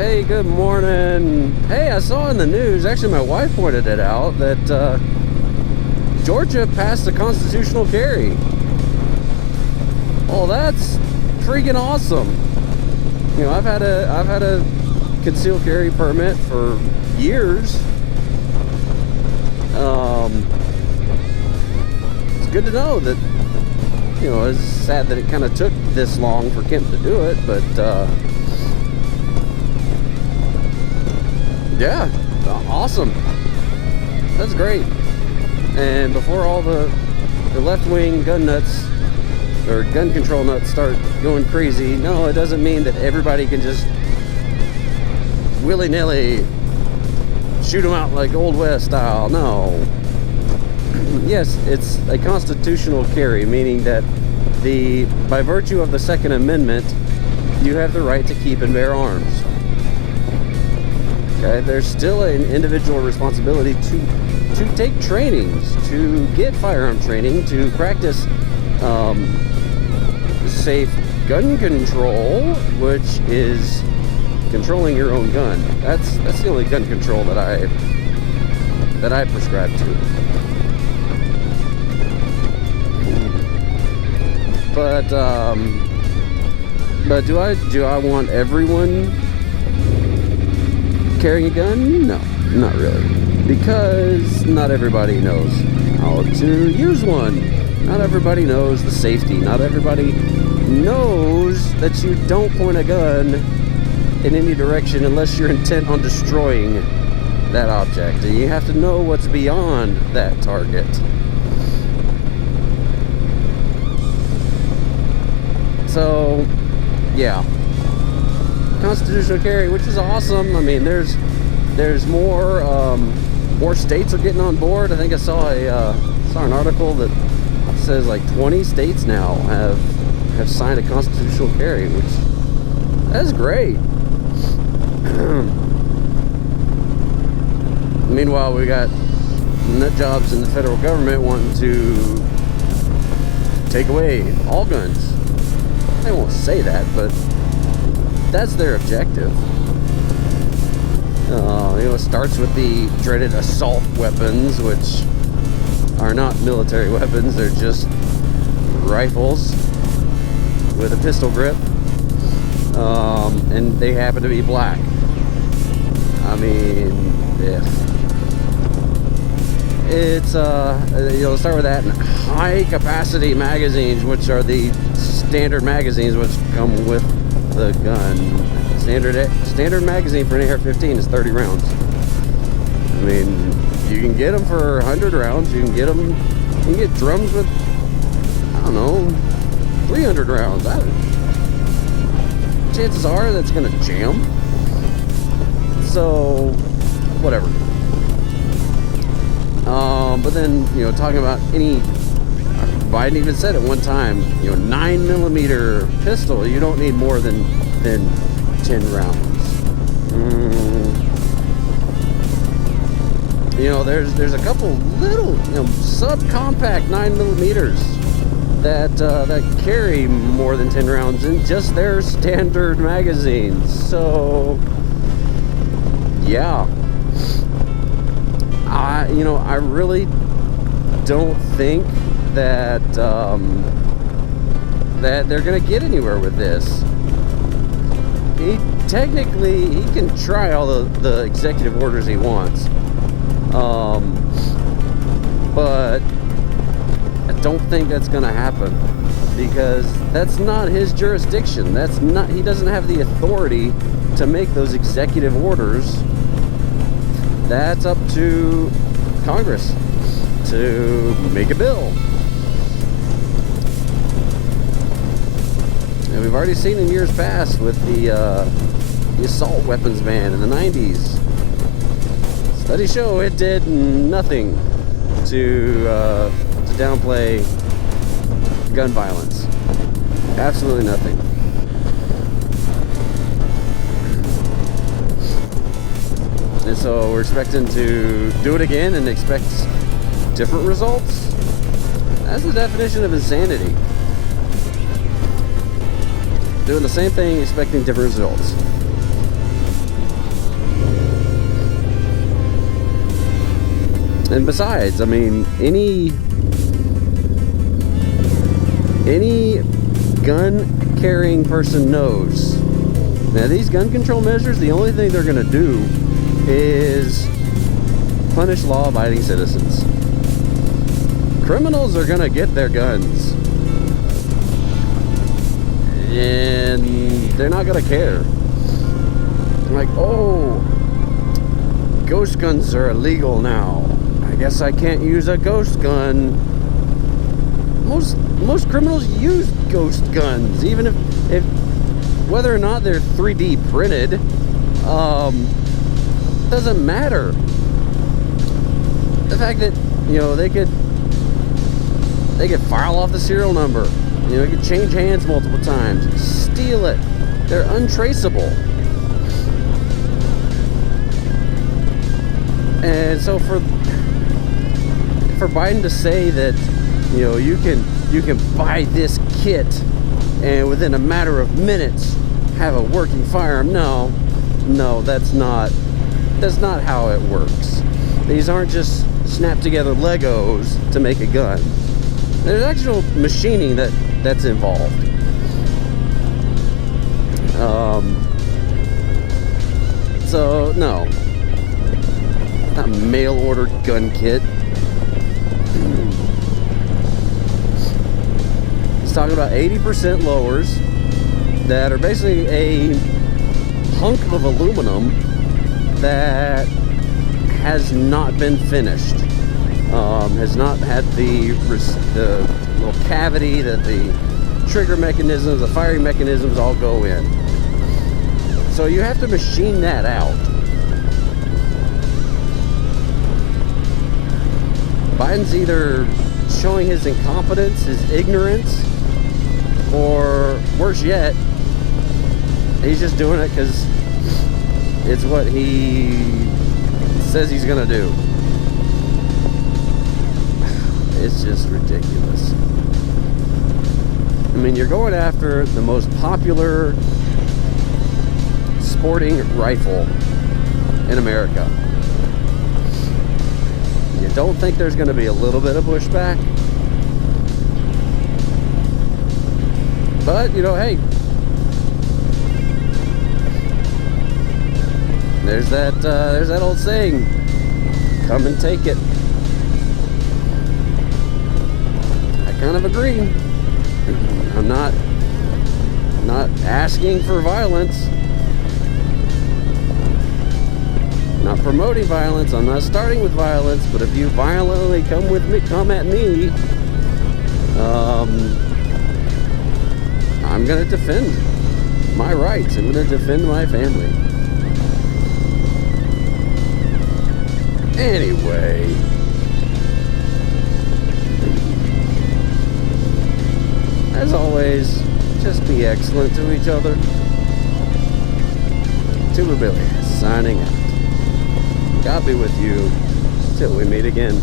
Hey, good morning. Hey, I saw in the news, actually my wife pointed it out, that Georgia passed a constitutional carry. Oh, that's freaking awesome. You know, I've had a concealed carry permit for years. It's good to know that, you know, it's sad that it kind of took this long for Kemp to do it, but yeah, awesome. That's great. And before all the left-wing gun nuts or gun control nuts start going crazy, no, it doesn't mean that everybody can just willy-nilly shoot them out like Old West style. No. Yes, it's a constitutional carry, meaning that by virtue of the Second Amendment, you have the right to keep and bear arms. Okay, there's still an individual responsibility to take trainings, to get firearm training, to practice safe gun control, which is controlling your own gun. That's the only gun control that I prescribe to. But do I want everyone carrying a gun? No, not really. Because not everybody knows how to use one. Not everybody knows the safety. Not everybody knows that you don't point a gun in any direction unless you're intent on destroying that object. And you have to know what's beyond that target. So, yeah. Constitutional carry, which is awesome. I mean, there's more states are getting on board. I think I saw an article that says like 20 states now have signed a constitutional carry, which that's great. Meanwhile, we got nut jobs in the federal government wanting to take away all guns. They won't say that, but that's their objective. It starts with the dreaded assault weapons, which are not military weapons. They're just rifles with a pistol grip, and they happen to be black. I mean, yeah. It's start with that, and high capacity magazines, which are the standard magazines which come with the gun. Standard magazine for an AR-15 is 30 rounds. I mean, you can get them for 100 rounds. You can get drums with, I don't know, 300 rounds. Chances are that's gonna jam. So, whatever. But then, talking about Biden even said at one time, 9mm pistol, you don't need more than 10 rounds. There's a couple little, subcompact 9mm that carry more than 10 rounds in just their standard magazines. So, yeah. I really don't think that that they're gonna get anywhere with this. He can try all the executive orders he wants, but I don't think that's gonna happen because that's not his jurisdiction. He doesn't have the authority to make those executive orders. That's up to Congress to make a bill. And we've already seen in years past with the assault weapons ban in the 90s. Studies show it did nothing to downplay gun violence. Absolutely nothing. And so we're expecting to do it again and expect different results. That's the definition of insanity. Doing the same thing, expecting different results. And besides, I mean, any gun carrying person knows. Now, these gun control measures, the only thing they're going to do is punish law-abiding citizens. Criminals are going to get their guns. And they're not going to care. Like, oh, ghost guns are illegal now. I guess I can't use a ghost gun. Most criminals use ghost guns, even if whether or not they're 3D printed, doesn't matter. The fact that, you know, they could file off the serial number, you know, they could change hands multiple times, steal it. They're untraceable. And so for Biden to say that, you know, you can buy this kit and within a matter of minutes have a working firearm, no, that's not how it works. These aren't just snap together Legos to make a gun. There's actual machining that's involved. So no, not mail order gun kit. It's talking about 80% lowers that are basically a hunk of aluminum that has not been finished, has not had the little cavity that the trigger mechanisms, the firing mechanisms all go in. So you have to machine that out. Biden's either showing his incompetence, his ignorance, or worse yet, he's just doing it because it's what he says he's gonna do. It's just ridiculous. I mean, you're going after the most popular sporting rifle in America. You don't think there's going to be a little bit of pushback? But, you know, hey, there's that old saying, come and take it. I kind of agree. I'm not asking for violence. Not promoting violence. I'm not starting with violence. But if you violently come at me, I'm going to defend my rights. I'm going to defend my family. Anyway, as always, just be excellent to each other. Tuba Billy, signing out. God be with you till we meet again.